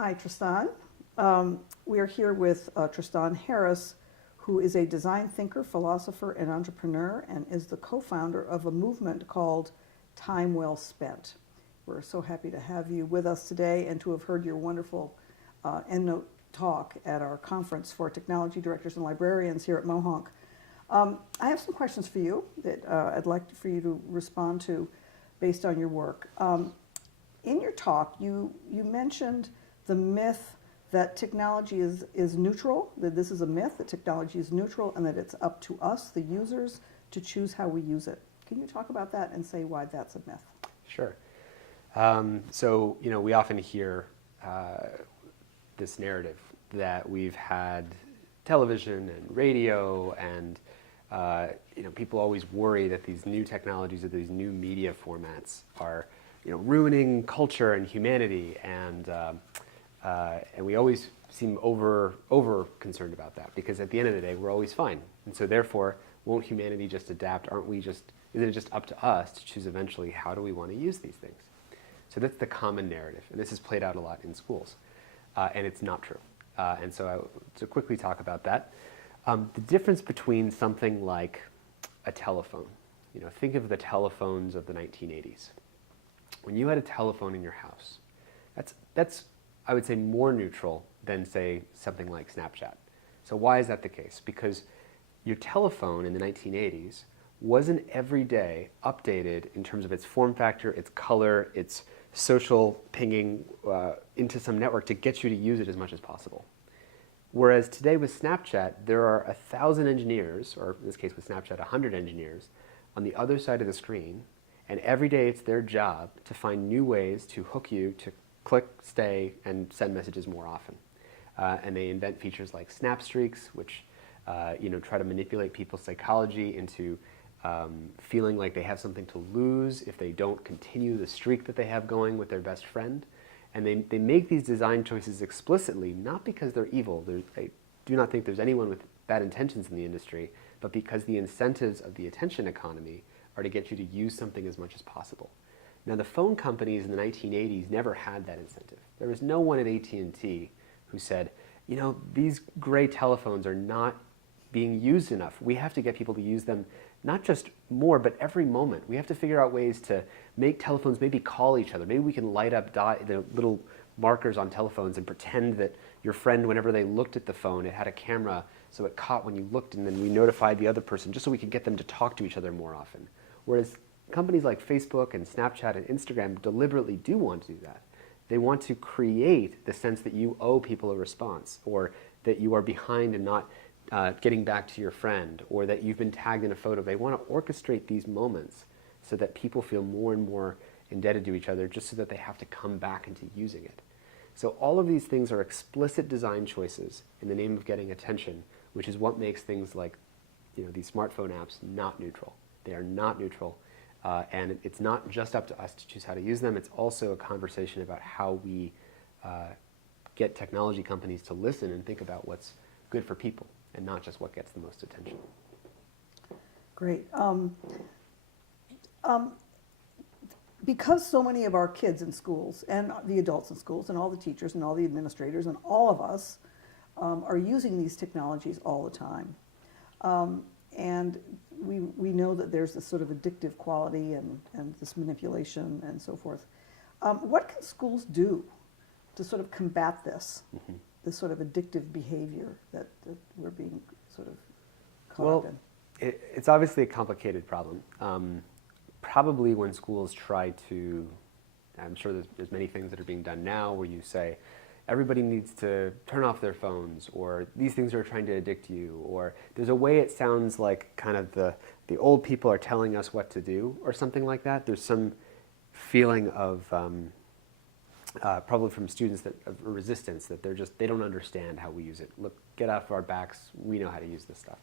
Hi, Tristan. We are here with Tristan Harris, who is a design thinker, philosopher, and entrepreneur, and is the co-founder of a movement called Time Well Spent. We're so happy to have you with us today and to have heard your wonderful EndNote talk at our conference for technology directors and librarians here at Mohonk. I have some questions for you that I'd like for you to respond to based on your work. In your talk, you mentioned the myth that technology is neutral, that this is a myth, that technology is neutral, and that it's up to us, the users, to choose how we use it. Can you talk about that and say why that's a myth? Sure. We often hear this narrative that we've had television and radio, and people always worry that these new technologies or these new media formats are ruining culture and humanity, and we always seem over concerned about that, because at the end of the day we're always fine, and so therefore won't humanity just adapt? Isn't it just up to us to choose eventually how do we want to use these things? So that's the common narrative, and this is played out a lot in schools, and it's not true. And so to quickly talk about that, the difference between something like a telephone, think of the telephones of the 1980s. When you had a telephone in your house, that's I would say more neutral than, say, something like Snapchat. So why is that the case? Because your telephone in the 1980s wasn't every day updated in terms of its form factor, its color, its social pinging into some network to get you to use it as much as possible. Whereas today with Snapchat, there are 1,000 engineers, or in this case with Snapchat, 100 engineers, on the other side of the screen, and every day it's their job to find new ways to hook you to click, stay, and send messages more often. And they invent features like snap streaks, which try to manipulate people's psychology into feeling like they have something to lose if they don't continue the streak that they have going with their best friend. And they make these design choices explicitly, not because they're evil. I do not think there's anyone with bad intentions in the industry, but because the incentives of the attention economy are to get you to use something as much as possible. Now, the phone companies in the 1980s never had that incentive. There was no one at AT&T who said, these gray telephones are not being used enough. We have to get people to use them not just more, but every moment. We have to figure out ways to make telephones maybe call each other. Maybe we can light up the little markers on telephones and pretend that your friend, whenever they looked at the phone, it had a camera so it caught when you looked, and then we notified the other person just so we could get them to talk to each other more often. Whereas companies like Facebook and Snapchat and Instagram deliberately do want to do that. They want to create the sense that you owe people a response, or that you are behind and not getting back to your friend, or that you've been tagged in a photo. They want to orchestrate these moments so that people feel more and more indebted to each other, just so that they have to come back into using it. So all of these things are explicit design choices in the name of getting attention, which is what makes things like these smartphone apps not neutral. They are not neutral, and it's not just up to us to choose how to use them. It's also a conversation about how we get technology companies to listen and think about what's good for people, and not just what gets the most attention. Great. Because so many of our kids in schools, and the adults in schools, and all the teachers, and all the administrators, and all of us are using these technologies all the time. And we know that there's this sort of addictive quality and this manipulation and so forth. What can schools do to sort of combat this? Mm-hmm. This sort of addictive behavior that we're being sort of caught up in? It's obviously a complicated problem. Probably when schools try to, I'm sure there's many things that are being done now where you say, everybody needs to turn off their phones, or these things are trying to addict you, or there's a way it sounds like kind of the old people are telling us what to do, or something like that. There's some feeling of probably from students of resistance, that they don't understand how we use it. Look, get off our backs, we know how to use this stuff.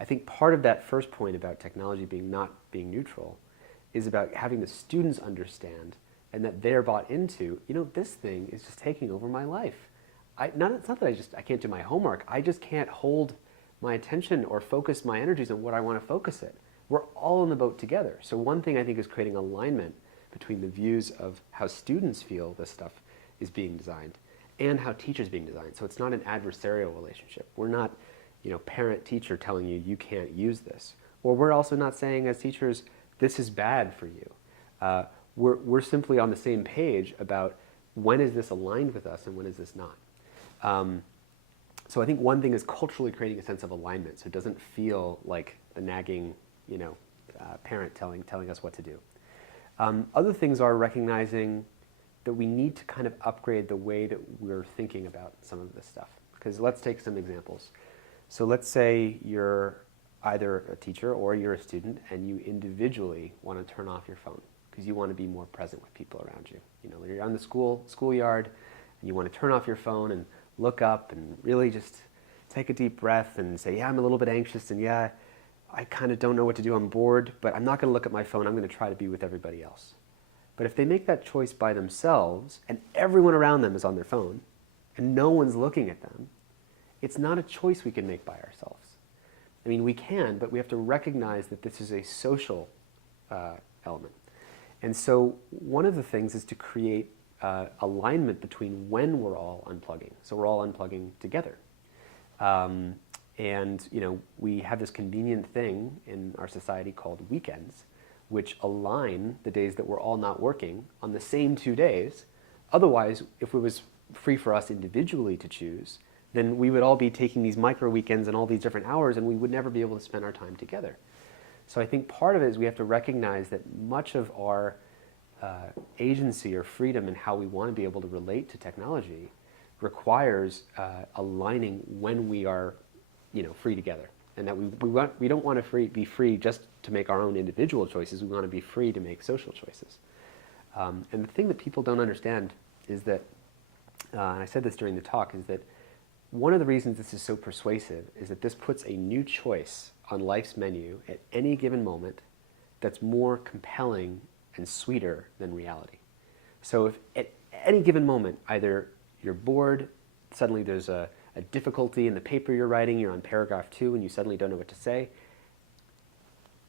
I think part of that first point about technology not being neutral is about having the students understand, and that they're bought into, this thing is just taking over my life. It's not that I can't do my homework, I just can't hold my attention or focus my energies on what I want to focus it. We're all in the boat together. So one thing I think is creating alignment between the views of how students feel this stuff is being designed and how teachers being designed. So it's not an adversarial relationship. We're not, parent-teacher telling you you can't use this. Or we're also not saying as teachers, this is bad for you. We're simply on the same page about when is this aligned with us and when is this not. So I think one thing is culturally creating a sense of alignment, so it doesn't feel like the nagging, parent telling us what to do. Other things are recognizing that we need to kind of upgrade the way that we're thinking about some of this stuff. Because let's take some examples. So let's say you're either a teacher or you're a student and you individually want to turn off your phone because you want to be more present with people around you. When you're on the schoolyard and you want to turn off your phone and look up and really just take a deep breath and say, yeah, I'm a little bit anxious and yeah, I kind of don't know what to do, I'm bored, but I'm not going to look at my phone, I'm going to try to be with everybody else. But if they make that choice by themselves and everyone around them is on their phone and no one's looking at them, it's not a choice we can make by ourselves. I mean, we can, but we have to recognize that this is a social element. And so one of the things is to create alignment between when we're all unplugging. So we're all unplugging together. And we have this convenient thing in our society called weekends, which align the days that we're all not working on the same 2 days. Otherwise, if it was free for us individually to choose, then we would all be taking these micro weekends and all these different hours and we would never be able to spend our time together. So I think part of it is we have to recognize that much of our agency or freedom in how we want to be able to relate to technology requires aligning when we are free together. And that we don't want to be free just to make our own individual choices, we want to be free to make social choices. And the thing that people don't understand is that, and I said this during the talk, is that one of the reasons this is so persuasive is that this puts a new choice on life's menu at any given moment that's more compelling and sweeter than reality. So if at any given moment, either you're bored, suddenly there's a difficulty in the paper you're writing, you're on paragraph 2 and you suddenly don't know what to say,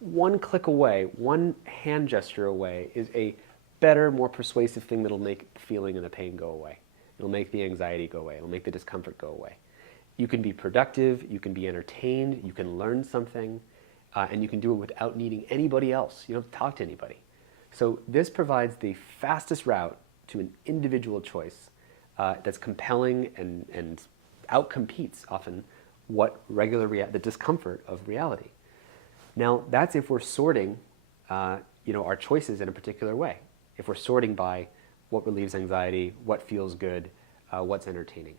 one click away, one hand gesture away is a better, more persuasive thing that'll make the feeling and the pain go away. It'll make the anxiety go away. It'll make the discomfort go away. You can be productive, you can be entertained, you can learn something, and you can do it without needing anybody else. You don't have to talk to anybody. So this provides the fastest route to an individual choice that's compelling and outcompetes often what the discomfort of reality. Now, that's if we're sorting our choices in a particular way. If we're sorting by what relieves anxiety, what feels good, what's entertaining.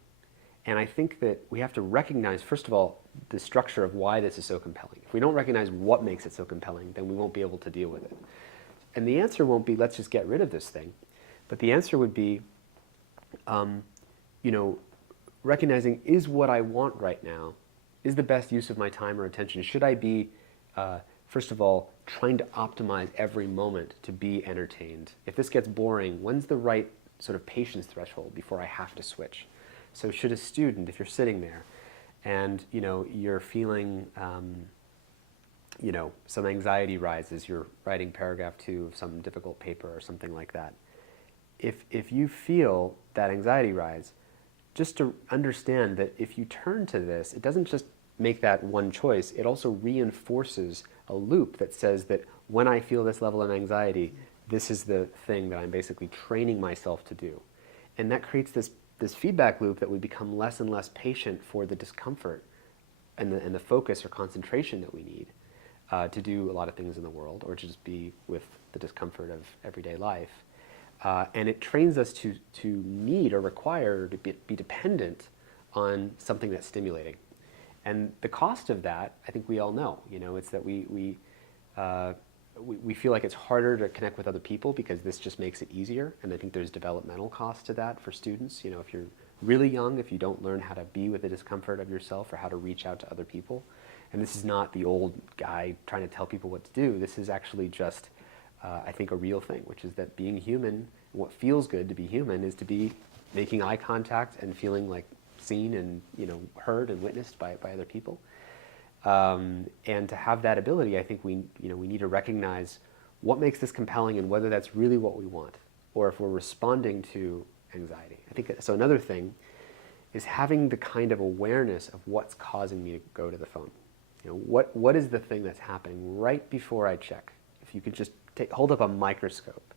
And I think that we have to recognize, first of all, the structure of why this is so compelling. If we don't recognize what makes it so compelling, then we won't be able to deal with it. And the answer won't be, let's just get rid of this thing. But the answer would be, recognizing, is what I want right now, is the best use of my time or attention? Should I be, first of all, trying to optimize every moment to be entertained? If this gets boring, when's the right sort of patience threshold before I have to switch? So should a student, if you're sitting there and you're feeling some anxiety rises, you're writing paragraph 2 of some difficult paper or something like that, if you feel that anxiety rise, just to understand that if you turn to this, it doesn't just make that one choice, it also reinforces a loop that says that when I feel this level of anxiety, this is the thing that I'm basically training myself to do. And that creates this feedback loop that we become less and less patient for the discomfort and the focus or concentration that we need to do a lot of things in the world, or to just be with the discomfort of everyday life. And it trains us to need or require to be dependent on something that's stimulating. And the cost of that, I think we all know. It's that we feel like it's harder to connect with other people because this just makes it easier. And I think there's developmental cost to that for students. If you're really young, if you don't learn how to be with the discomfort of yourself or how to reach out to other people. And this is not the old guy trying to tell people what to do. This is actually just, I think, a real thing, which is that being human, what feels good to be human is to be making eye contact and feeling like seen and heard and witnessed by other people. And to have that ability, I think we need to recognize what makes this compelling and whether that's really what we want, or if we're responding to anxiety. I think so. Another thing is having the kind of awareness of what's causing me to go to the phone. What is the thing that's happening right before I check? If you could just hold up a microscope,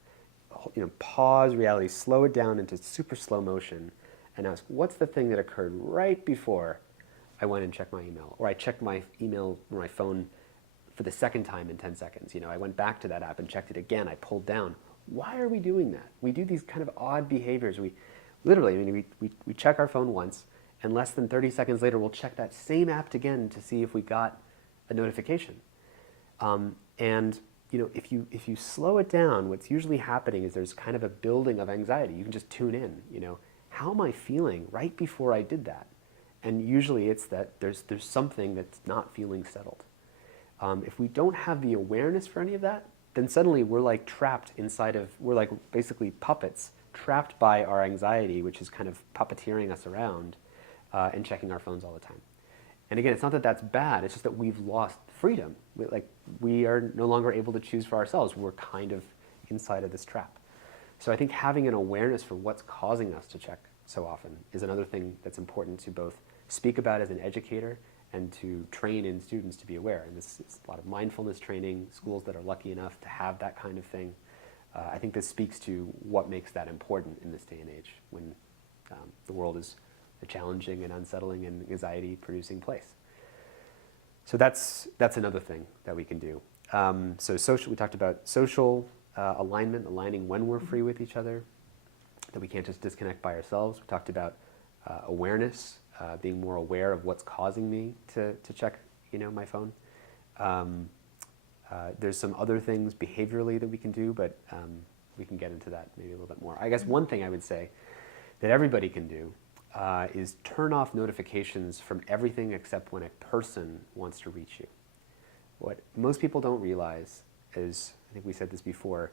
pause reality, slow it down into super slow motion, and ask, what's the thing that occurred right before I went and checked my email, or I checked my email or my phone for the second time in 10 seconds. I went back to that app and checked it again. I pulled down. Why are we doing that? We do these kind of odd behaviors. We literally, we check our phone once, and less than 30 seconds later, we'll check that same app again to see if we got a notification. If you slow it down, what's usually happening is there's kind of a building of anxiety. You can just tune in. How am I feeling right before I did that? And usually it's that there's something that's not feeling settled. If we don't have the awareness for any of that, then suddenly we're like trapped we're like basically puppets trapped by our anxiety, which is kind of puppeteering us around and checking our phones all the time. And again, it's not that that's bad, it's just that we've lost freedom. We are no longer able to choose for ourselves. We're kind of inside of this trap. So I think having an awareness for what's causing us to check so often is another thing that's important to both speak about as an educator and to train in students to be aware. And this is a lot of mindfulness training, schools that are lucky enough to have that kind of thing. I think this speaks to what makes that important in this day and age when the world is a challenging and unsettling and anxiety-producing place. So that's another thing that we can do. We talked about social alignment, aligning when we're free with each other, that we can't just disconnect by ourselves. We talked about awareness, being more aware of what's causing me to check my phone. There's some other things behaviorally that we can do, but we can get into that maybe a little bit more. I guess one thing I would say that everybody can do is turn off notifications from everything except when a person wants to reach you. What most people don't realize is, I think we said this before,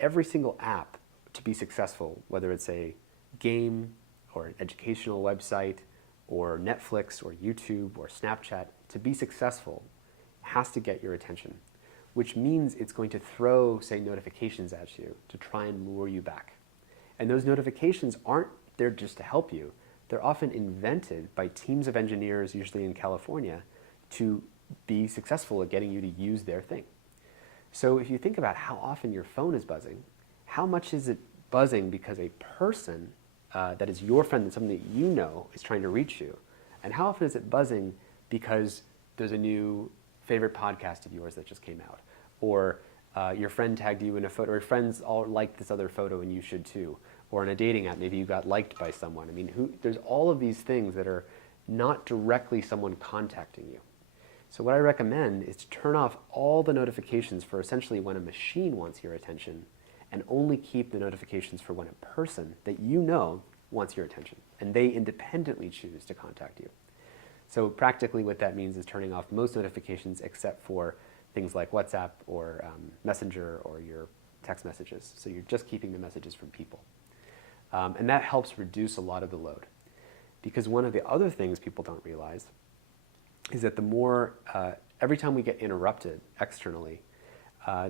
every single app to be successful, whether it's a game or an educational website or Netflix or YouTube or Snapchat, to be successful has to get your attention, which means it's going to throw, say, notifications at you to try and lure you back. And those notifications aren't there just to help you. They're often invented by teams of engineers, usually in California, to be successful at getting you to use their thing. So if you think about how often your phone is buzzing, how much is it buzzing because a person that is your friend, and something that you know is trying to reach you, and how often is it buzzing because there's a new favorite podcast of yours that just came out, or your friend tagged you in a photo, or your friends all liked this other photo and you should too, or in a dating app, maybe you got liked by someone. I mean, there's all of these things that are not directly someone contacting you. So what I recommend is to turn off all the notifications for essentially when a machine wants your attention, and only keep the notifications for when a person that you know wants your attention, and they independently choose to contact you. So practically what that means is turning off most notifications except for things like WhatsApp or Messenger or your text messages. So you're just keeping the messages from people. And that helps reduce a lot of the load. Because one of the other things people don't realize is that the more, every time we get interrupted externally,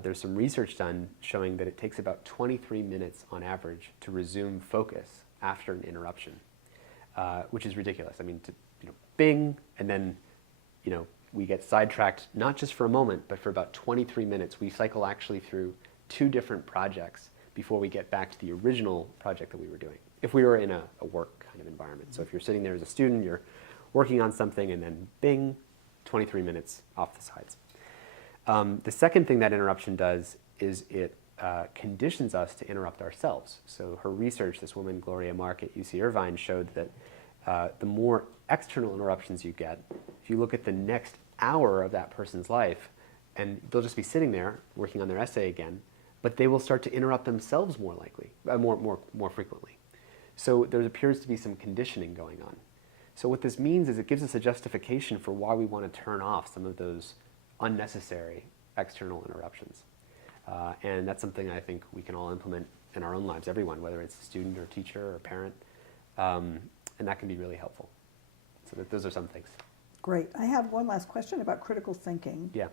there's some research done showing that it takes about 23 minutes on average to resume focus after an interruption, which is ridiculous. I mean, bing, and then, we get sidetracked, not just for a moment, but for about 23 minutes. We cycle actually through 2 different projects before we get back to the original project that we were doing, if we were in a work kind of environment. So if you're sitting there as a student, you're working on something, and then bing, 23 minutes off the sides. The second thing that interruption does is it conditions us to interrupt ourselves. So her research, this woman, Gloria Mark at UC Irvine, showed that the more external interruptions you get, if you look at the next hour of that person's life, and they'll just be sitting there working on their essay again, but they will start to interrupt themselves more likely, more frequently. So there appears to be some conditioning going on. So what this means is it gives us a justification for why we want to turn off some of those unnecessary external interruptions. And that's something I think we can all implement in our own lives, everyone, whether it's a student or teacher or parent, and that can be really helpful. So those are some things. Great. I have one last question about critical thinking. Yeah.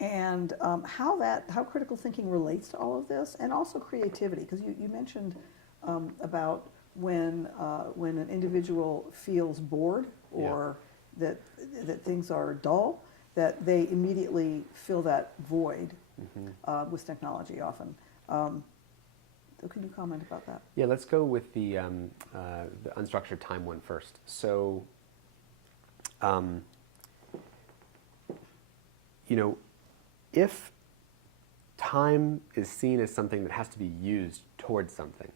And how critical thinking relates to all of this, and also creativity, because you mentioned about when an individual feels bored or that things are dull, that they immediately fill that void with technology often. So can you comment about that? Yeah, let's go with the unstructured time one first. So, if time is seen as something that has to be used towards something,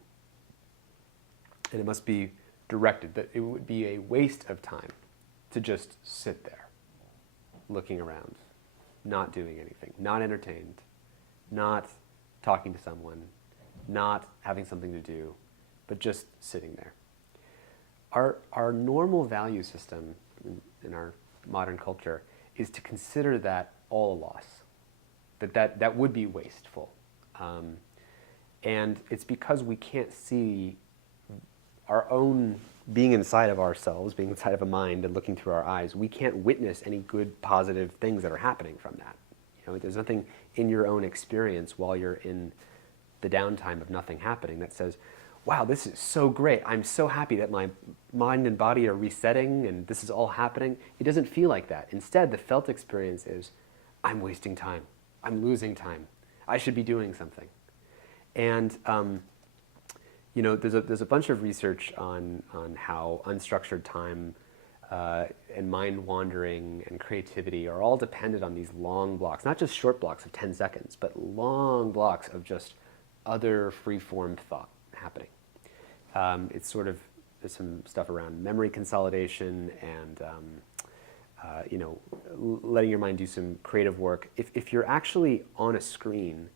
and it must be directed, that it would be a waste of time to just sit there, looking around, not doing anything, not entertained, not talking to someone, not having something to do, but just sitting there. Our normal value system in our modern culture is to consider that all a loss, that would be wasteful. And it's because we can't see our own being inside of ourselves, being inside of a mind and looking through our eyes, we can't witness any good, positive things that are happening from that. There's nothing in your own experience while you're in the downtime of nothing happening that says, wow, this is so great. I'm so happy that my mind and body are resetting and this is all happening. It doesn't feel like that. Instead, the felt experience is, I'm wasting time. I'm losing time. I should be doing something. And there's a bunch of research on how unstructured time and mind wandering and creativity are all dependent on these long blocks, not just short blocks of 10 seconds, but long blocks of just other free-formed thought happening. It's sort of, there's some stuff around memory consolidation and letting your mind do some creative work. If you're actually on a screen,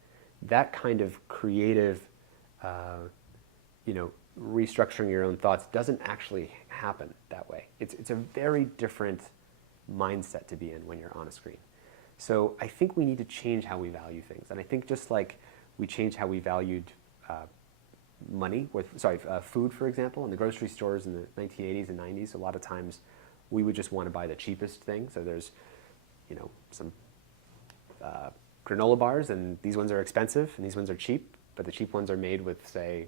that kind of creative restructuring your own thoughts doesn't actually happen that way. It's a very different mindset to be in when you're on a screen. So I think we need to change how we value things. And I think just like we changed how we valued food, for example, in the grocery stores in the 1980s and 90s, a lot of times we would just want to buy the cheapest thing. So there's, some granola bars, and these ones are expensive and these ones are cheap, but the cheap ones are made with, say,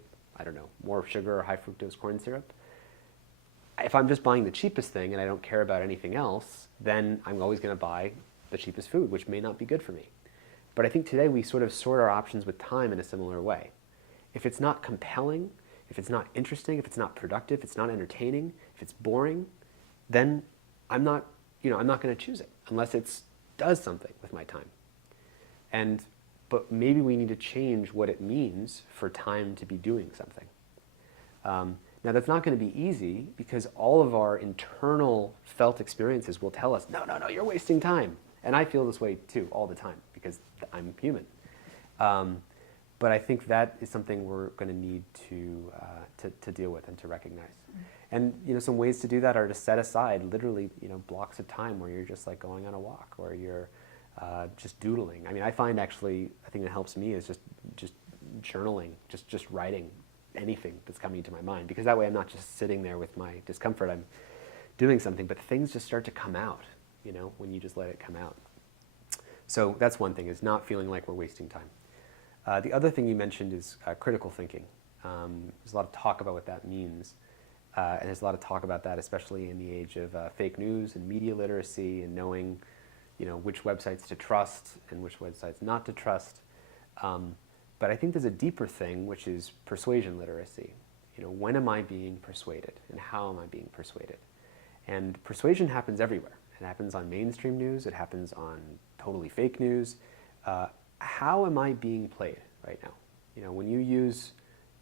more sugar or high fructose corn syrup. If I'm just buying the cheapest thing and I don't care about anything else, then I'm always going to buy the cheapest food, which may not be good for me. But I think today we sort of sort our options with time in a similar way. If it's not compelling, if it's not interesting, if it's not productive, if it's not entertaining, if it's boring, then I'm not going to choose it unless it does something with my time. But maybe we need to change what it means for time to be doing something. Now that's not going to be easy because all of our internal felt experiences will tell us, no, you're wasting time. And I feel this way too all the time because I'm human. But I think that is something we're going to need to deal with and to recognize. And some ways to do that are to set aside literally blocks of time where you're just like going on a walk or you're just doodling. I mean, I find actually a thing that helps me is just journaling, just writing anything that's coming to my mind, because that way I'm not just sitting there with my discomfort. I'm doing something, but things just start to come out, when you just let it come out. So that's one thing, is not feeling like we're wasting time. The other thing you mentioned is critical thinking. There's a lot of talk about what that means. And there's a lot of talk about that, especially in the age of fake news and media literacy and knowing which websites to trust and which websites not to trust. But I think there's a deeper thing, which is persuasion literacy. When am I being persuaded and how am I being persuaded? And persuasion happens everywhere. It happens on mainstream news. It happens on totally fake news. How am I being played right now? When you use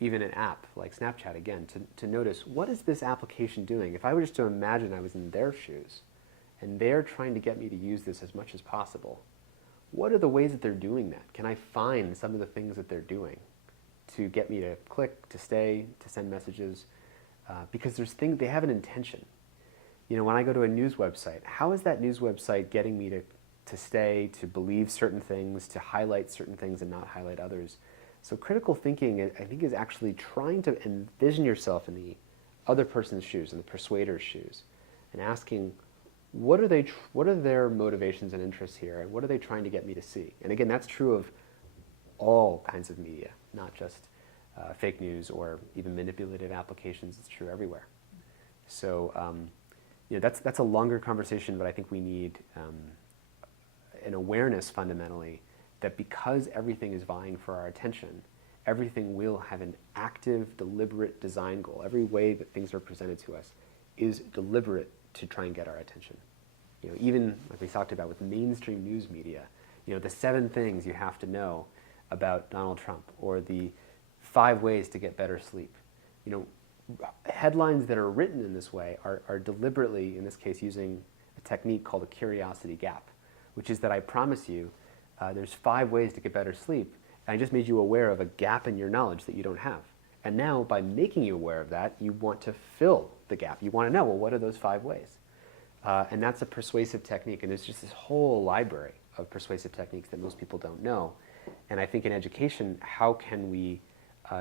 even an app like Snapchat, again, to notice, what is this application doing? If I were just to imagine I was in their shoes and they're trying to get me to use this as much as possible, what are the ways that they're doing that? Can I find some of the things that they're doing to get me to click, to stay, to send messages? Because they have an intention. When I go to a news website, how is that news website getting me to stay, to believe certain things, to highlight certain things and not highlight others? So critical thinking, I think, is actually trying to envision yourself in the other person's shoes, in the persuader's shoes, and asking, what are their motivations and interests here, and what are they trying to get me to see? And again, that's true of all kinds of media, not just fake news or even manipulative applications. It's true everywhere. So that's a longer conversation, but I think we need an awareness fundamentally that because everything is vying for our attention, everything will have an active, deliberate design goal. Every way that things are presented to us is deliberate to try and get our attention. Even like we talked about with mainstream news media, the 7 things you have to know about Donald Trump, or the 5 ways to get better sleep. Headlines that are written in this way are deliberately, in this case, using a technique called a curiosity gap, which is that I promise you there's 5 ways to get better sleep, and I just made you aware of a gap in your knowledge that you don't have. And now, by making you aware of that, you want to fill the gap. You want to know, well, what are those 5 ways? And that's a persuasive technique, and there's just this whole library of persuasive techniques that most people don't know. And I think in education, how can we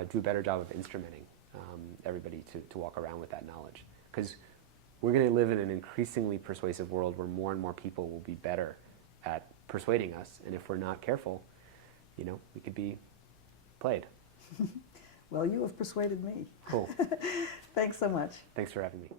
do a better job of instrumenting everybody to walk around with that knowledge? Because we're going to live in an increasingly persuasive world where more and more people will be better at persuading us, and if we're not careful, we could be played. Well, you have persuaded me. Cool. Thanks so much. Thanks for having me.